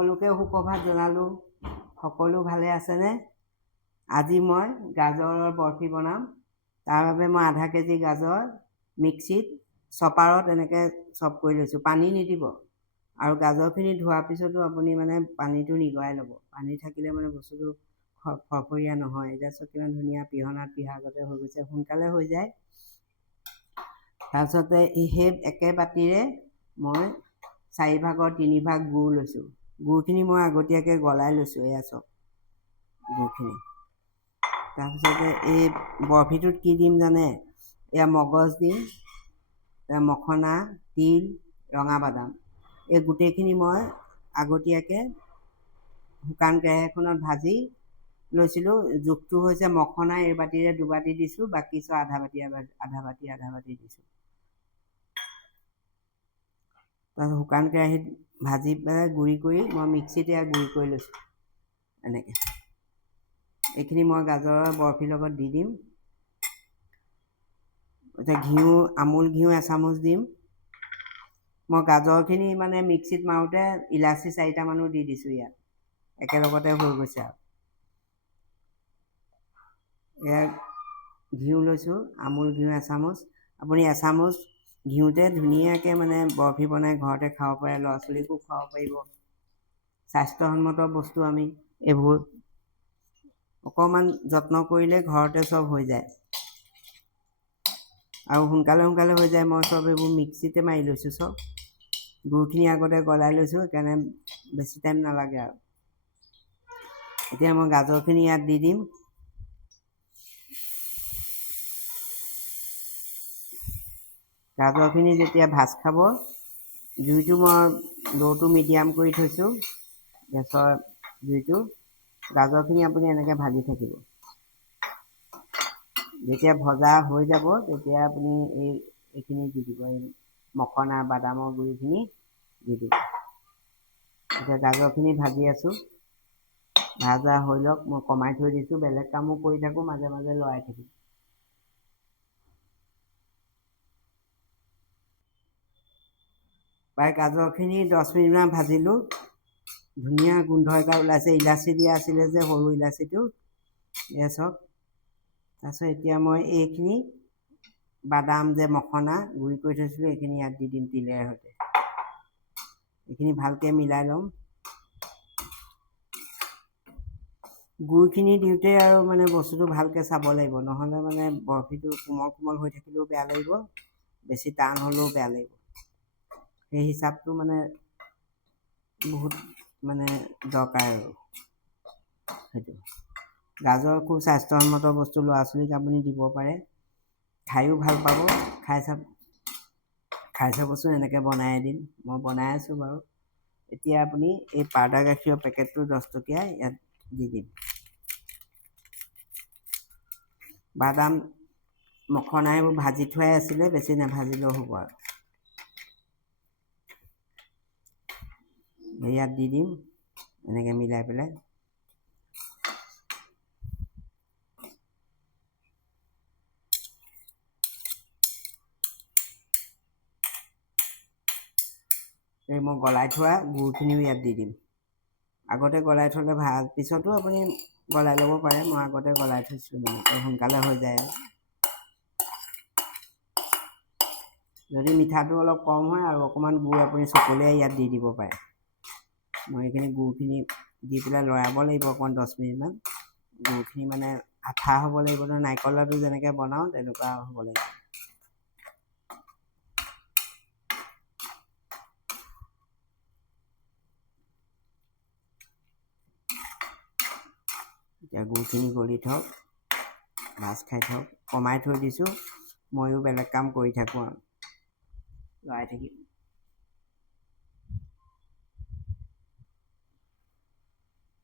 সকলোকে সুপ্ৰভাত জনালোঁ। সকলো ভালে আছেনে? আজি মই গাজৰৰ বৰফি বনাম। তাৰ বাবে মই আধা কেজি গাজৰ মিক্সিত চপাৰত এনেকৈ চপ কৰি লৈছোঁ। পানী নিদিব আৰু গাজৰখিনি ধোৱাৰ পিছতো আপুনি মানে পানীটো নিগৰাই ল'ব। পানী থাকিলে মানে বস্তুটো ফৰফৰীয়া নহয়। এতিয়া চব কিমান ধুনীয়া পিহনাত পিহা আগতে হৈ গৈছে, সোনকালে হৈ যায়। তাৰপিছতে সেই একে বাতিৰে মই 4 ভাগৰ 3 ভাগ গুড় লৈছোঁ। গুড়খিনি মই আগতীয়াকৈ গলাই লৈছোঁ। এয়া চব গুড়খিনি। তাৰপিছতে এই বৰফিটোত কি দিম জানে? এয়া মগজ দিম, মখনা, তিল, ৰঙা বাদাম। এই গোটেইখিনি মই আগতীয়াকৈ শুকান কেৰাহী এখনত ভাজি লৈছিলোঁ। জোখটো হৈছে মখনা এই বাতিৰে 2 বাতি দিছোঁ, বাকী চব আধা বাতি দিছোঁ। তাৰপিছত শুকান কেৰাহীত ভাজি পেলাই গুড়ি কৰি মই মিক্সিতে গুড়ি কৰি লৈছোঁ এনেকৈ। এইখিনি মই গাজৰৰ বৰফিৰ লগত দি দিম। এতিয়া ঘিউ, আমুল ঘিউ এচামুচ দিম। মই গাজৰখিনি মানে মিক্সিত মাৰোঁতে ইলাচি 4টামানো দি দিছোঁ ইয়াত, একেলগতে হৈ গৈছে আৰু। এয়া ঘিউ লৈছোঁ, আমুল ঘিউ এচামুচ। আপুনি এচামুচ ঘিউতে ধুনীয়াকৈ মানে বৰফি বনাই ঘৰতে খাব পাৰে, ল'ৰা ছোৱালীকো খুৱাব পাৰিব। স্বাস্থ্যসন্মত বস্তু আমি এইবোৰ অকণমান যত্ন কৰিলে ঘৰতে চব হৈ যায় আৰু সোনকালে হৈ যায়। মই চব এইবোৰ মিক্সিতে মাৰি লৈছোঁ চব। গুড়খিনি আগতে গলাই লৈছোঁ, সেইকাৰণে বেছি টাইম নালাগে আৰু। এতিয়া মই গাজৰখিনি ইয়াত দি দিম। গাজৰখিনি যেতিয়া ভাজ খাব, জুইটো মই ল' টু মিডিয়াম কৰি থৈছোঁ, গেছৰ জুইটো। গাজৰখিনি আপুনি এনেকৈ ভাজি থাকিব। যেতিয়া ভজা হৈ যাব তেতিয়া আপুনি এইখিনি দি দিব, এই মখনা বাদামৰ গুড়িখিনি দি দিব। এতিয়া গাজৰখিনি ভাজি আছোঁ, ভাজা হৈ লওক। মই কমাই থৈ দিছোঁ, বেলেগ কামো কৰি থাকোঁ, মাজে মাজে লৰাই থাকিম। প্ৰায় গাজৰখিনি 10 মিনিটমান ভাজিলোঁ। ধুনীয়া গোন্ধ এটা ওলাইছে। ইলাচি দিয়া আছিলে যে, সৰু ইলাচিটো, এয়া চব। তাৰপিছত এতিয়া মই এইখিনি বাদাম যে মখনা গুড়ি কৰি থৈছিলোঁ, এইখিনি ইয়াত দি দিম তিলেৰ সৈতে। এইখিনি ভালকৈ মিলাই ল'ম। গুড়খিনি দিওঁতে আৰু মানে বস্তুটো ভালকৈ চাব লাগিব, নহ'লে মানে বৰফিটো কোমল হৈ থাকিলেও বেয়া লাগিব, বেছি টান হ'লেও বেয়া লাগিব। সেই হিচাপটো মানে বহুত মানে দৰকাৰ আৰু সেইটো। গাজৰ খুব স্বাস্থ্যসন্মত বস্তু, ল'ৰা ছোৱালীক আপুনি দিব পাৰে, খায়ো ভাল পাব। খাই চাবচোন, এনেকৈ বনাই এদিন। মই বনাই আছোঁ বাৰু। এতিয়া আপুনি এই পাউডাৰ গাখীৰৰ পেকেটটো 10 টকীয়া ইয়াত দি দিম। বাদাম মখনা এইবোৰ ভাজি থোৱাই আছিলে, বেছি নাভাজিলেও হ'ব আৰু। ইয়াত দি দিম এনেকৈ মিলাই পেলাই। এই মই গলাই থোৱা গুড়খিনিও ইয়াত দি দিম। আগতে গলাই থ'লে ভাল, পিছতো আপুনি গলাই ল'ব পাৰে। মই আগতে গলাই থৈছিলোঁ, মানে সোনকালে হৈ যায় আৰু। যদি মিঠাটো অলপ কম হয় আৰু অকণমান গুড় আপুনি চকলিয়াই ইয়াত দি দিব পাৰে। মই এইখিনি গুড়খিনি দি পেলাই লৰাব লাগিব অকণমান 10 মিনিটমান। গুড়খিনি মানে আঠা হ'ব লাগিব নহয়, নাৰিকল লাডু যেনেকৈ বনাওঁ তেনেকুৱা হ'ব লাগিব। এতিয়া গুড়খিনি গলি থওক, ভাজ খাই থওক। কমাই থৈ দিছোঁ, ময়ো বেলেগ কাম কৰি থাকোঁ আৰু লৰাই থাকিম।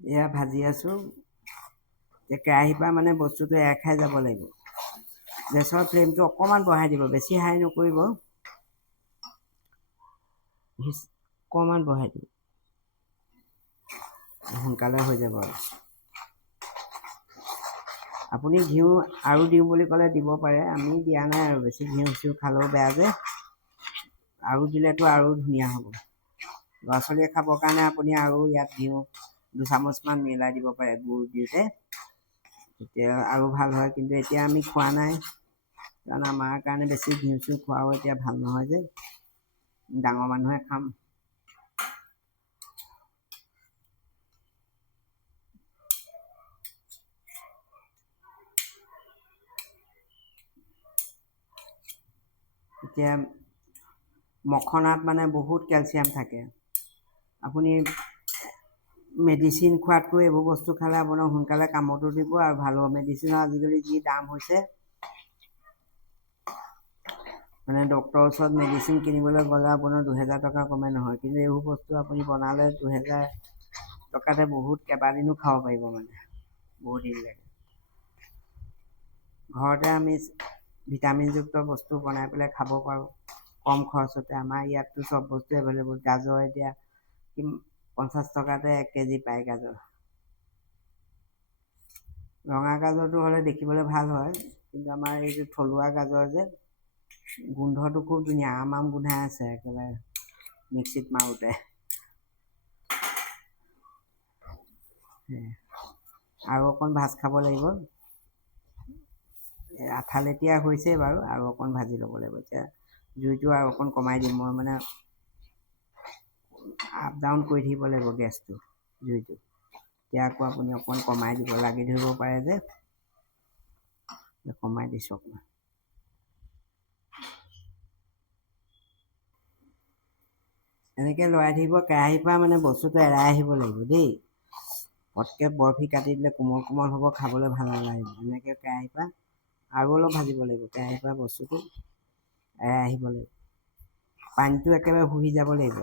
এয়া ভাজি আছোঁ। এতিয়া কেৰাহীৰ পৰা মানে বস্তুটো এৰ খাই যাব লাগিব। গেছৰ ফ্লেমটো অকণমান বঢ়াই দিব, বেছি হাই নকৰিব, অকণমান বঢ়াই দিব, সোনকালে হৈ যাব আৰু। আপুনি ঘিউ আৰু দিওঁ বুলি ক'লে দিব পাৰে, আমি দিয়া নাই আৰু। বেছি ঘিউ চিউ খালেও বেয়া যে, আৰু দিলেতো আৰু ধুনীয়া হ'ব। ল'ৰা ছোৱালীয়ে খাবৰ কাৰণে আপুনি আৰু ইয়াত ঘিউ 2 চামুচমান মিলাই দিব পাৰে গুড় দিওঁতে, তেতিয়া আৰু ভাল হয়। কিন্তু এতিয়া আমি খোৱা নাই, কাৰণ আমাৰ কাৰণে বেছি ঘিউ চিউ খোৱাও এতিয়া ভাল নহয় যে, ডাঙৰ মানুহে খাম। এতিয়া মখনাত মানে বহুত কেলচিয়াম থাকে। আপুনি মেডিচিন খোৱাতকৈ এইবোৰ বস্তু খালে আপোনাৰ সোনকালে কামতো দিব আৰু ভাল হ'ব। মেডিচিনৰ আজিকালি যি দাম হৈছে, মানে ডক্টৰৰ ওচৰত মেডিচিন কিনিবলৈ গ'লে আপোনাৰ 2000 টকা কমে নহয়, কিন্তু এইবোৰ বস্তু আপুনি বনালে 2000 টকাতে বহুত কেইবাদিনো খাব পাৰিব, মানে বহুত দিন লাগে। ঘৰতে আমি ভিটামিনযুক্ত বস্তু বনাই পেলাই খাব পাৰোঁ কম খৰচতে। আমাৰ ইয়াততো চব বস্তু এভেইলেবল। গাজৰ এতিয়া 50 টকাতে 1 কেজি পায় গাজৰ। ৰঙা গাজৰটো হ'লে দেখিবলৈ ভাল হয়, কিন্তু আমাৰ এইটো থলুৱা গাজৰ যে, গোন্ধটো খুব ধুনীয়া, আম গোন্ধাই আছে একেবাৰে মিক্সিত মাৰোঁতে। আৰু অকণ ভাজ খাব লাগিব। আঠালেতিয়া হৈছে বাৰু, আৰু অকণ ভাজি ল'ব লাগিব। এতিয়া জুইটো আৰু অকণ কমাই দিম, মই মানে আপ ডাউন কৰি থাকিব লাগিব গেছটো, জুইটো। এতিয়া আকৌ আপুনি অকণ কমাই দিব, লাগি ধৰিব পাৰে যে, কমাই দিছোঁ অকণমান। এনেকৈ লৰাই থাকিব, কেৰাহীৰ পৰা মানে বস্তুটো এৰাই আহিব লাগিব দেই। পটকৈ বৰফি কাটি দিলে কোমল কোমল হ'ব, খাবলৈ ভাল নালাগিব। এনেকৈ কেৰাহীৰ পৰা আৰু অলপ ভাজিব লাগিব, কেৰাহীৰ পৰা বস্তুটো এৰাই আহিব লাগিব, পানীটো একেবাৰে শুহি যাব লাগিব।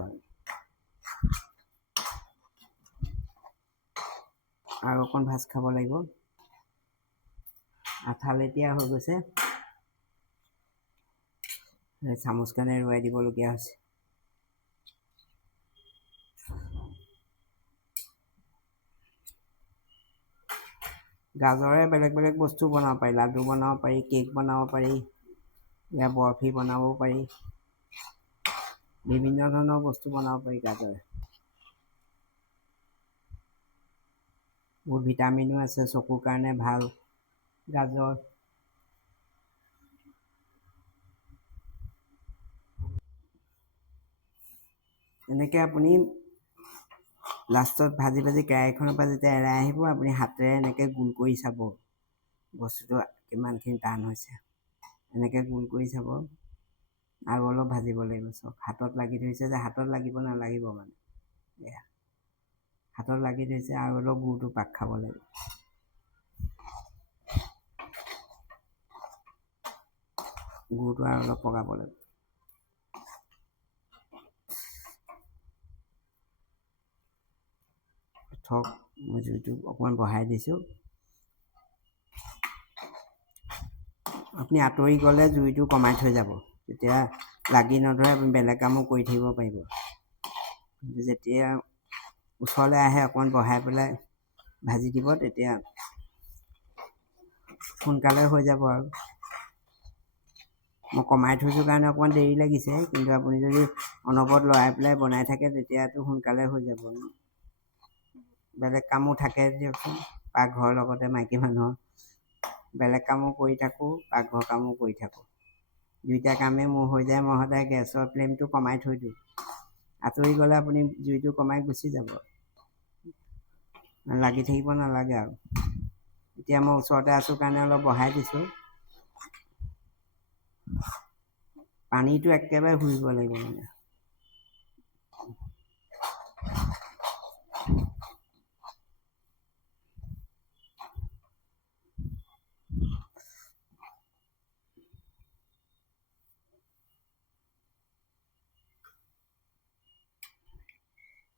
আৰু অকণ ভাজ খাব লাগিব। আঠালেতিয়া হৈ গৈছে, চামুচখনে এৰুৱাই দিবলগীয়া হৈছে। গাজৰে বেলেগ বেলেগ বস্তু বনাব পাৰি, লাডু বনাব পাৰি, কেক বনাব পাৰি, ইয়াৰ বৰফি বনাব পাৰি, বিভিন্ন ধৰণৰ বস্তু বনাব পাৰি গাজৰে। বহুত ভিটামিনো আছে, চকুৰ কাৰণে ভাল গাজৰ। এনেকৈ আপুনি লাষ্টত ভাজি ভাজি কেৰাহীখনৰ পৰা যেতিয়া এৰাই আহিব, আপুনি হাতেৰে এনেকৈ গোল কৰি চাব বস্তুটো কিমানখিনি টান হৈছে। এনেকৈ গোল কৰি চাব, আৰু অলপ ভাজিব লাগিব। চব হাতত লাগি ধৰিছে যে, হাতত লাগিব নালাগিব মানে, এয়া হাতত লাগি ধৰিছে, আৰু অলপ গুৰটো পাক খাব লাগিব। গুৰটো আৰু অলপ পগাব লাগিব। থওক, মই জুইটো অকণমান বঢ়াই দিছোঁ। আপুনি আঁতৰি গ'লে জুইটো কমাই থৈ যাব, তেতিয়া লাগি নধৰে, আপুনি বেলেগ কামো কৰি থাকিব পাৰিব। যেতিয়া ওচৰলৈ আহে অকণমান বঢ়াই পেলাই ভাজি দিব, তেতিয়া সোনকালে হৈ যাব। আৰু মই কমাই থৈছোঁ কাৰণে অকণমান দেৰি লাগিছে, কিন্তু আপুনি যদি অনবৰত লৰাই পেলাই বনাই থাকে, তেতিয়াতো সোনকালে হৈ যাব। বেলেগ কামো থাকে দিয়কচোন, পাকঘৰৰ লগতে মাইকী মানুহৰ বেলেগ কামো কৰি থাকোঁ, পাকঘৰ কামো কৰি থাকোঁ। দুইটা কামেই মোৰ হৈ যায়। মই সদায় গেছৰ ফ্লেমটো কমাই থৈ দিওঁ। আঁতৰি গ'লে আপুনি জুইটো কমাই গুচি যাব, লাগি থাকিব নালাগে আৰু। এতিয়া মই ওচৰতে আছোঁ কাৰণে অলপ বঢ়াই দিছোঁ। পানীটো একেবাৰে শুহিব লাগিব মানে।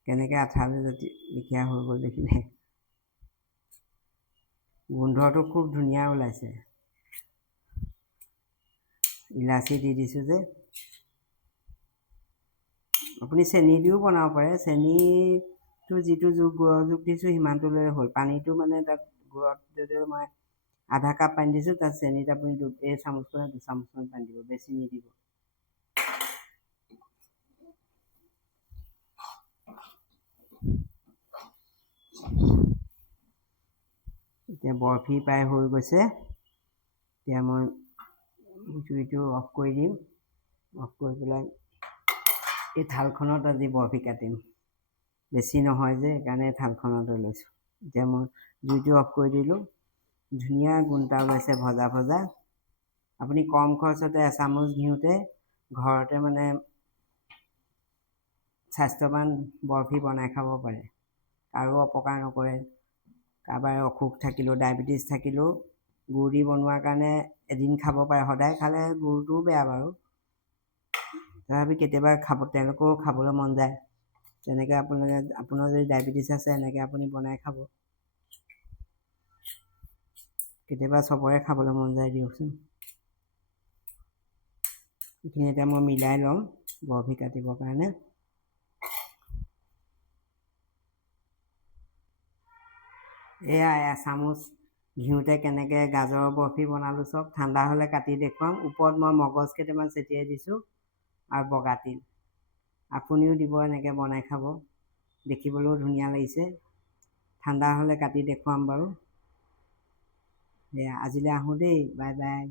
কেনেকৈ আঠালে যদি লেখীয়া হৈ গ'ল দেখিলে, গোন্ধটো খুব ধুনীয়া ওলাইছে। ইলাচি দি দিছোঁ যে। আপুনি চেনি দিও বনাব পাৰে। চেনিটো যিটো গুড়ৰ জোখ দিছোঁ সিমানটো লৈ হ'ল। পানীটো মানে তাত গুড়ত যদি মই আধা কাপ পানী দিছোঁ, তাত চেনিত আপুনি এই চামুচখনে 2 চামুচমান পানী দিব, বেছি নিদিব। এতিয়া বৰফি প্ৰায় হৈ গৈছে। এতিয়া মই জুইটো অফ কৰি দিম। অফ কৰি পেলাই এই থালখনত আজি বৰফি কাটিম। বেছি নহয় যে সেইকাৰণে থালখনতে লৈছোঁ। এতিয়া মই জুইটো অফ কৰি দিলোঁ। ধুনীয়া গোন্ধ এটা ওলাইছে ভজা ভজা। আপুনি কম খৰচতে এচামুচ ঘিউতে ঘৰতে মানে স্বাস্থ্যৱান বৰফি বনাই খাব পাৰে। কাৰো অপকাৰ নকৰে। কাৰোবাৰ অসুখ থাকিলেও, ডায়েবেটিছ থাকিলেও গুড় দি বনোৱাৰ কাৰণে এদিন খাব পাৰে। সদায় খালে গুড়টোও বেয়া বাৰু, তথাপি কেতিয়াবা তেওঁলোকেও খাবলৈ মন যায়। তেনেকৈ আপোনাৰ যদি ডায়েবেটিছ আছে এনেকৈ আপুনি বনাই খাব। কেতিয়াবা চবৰে খাবলৈ মন যায় দিয়কচোন। এইখিনি এতিয়া মই মিলাই লওঁ বৰফি কাটিবৰ কাৰণে। এয়া এচামুচ ঘিউতে কেনেকৈ গাজৰৰ বৰফি বনালোঁ চব। ঠাণ্ডা হ'লে কাটি দেখুৱাম। ওপৰত মই মগজ কেইটামান ছটিয়াই দিছোঁ আৰু বগা তিল। আপুনিও দিব, এনেকৈ বনাই খাব। দেখিবলৈও ধুনীয়া লাগিছে। ঠাণ্ডা হ'লে কাটি দেখুৱাম বাৰু। আজিলৈ আহোঁ দেই, বাই বাই।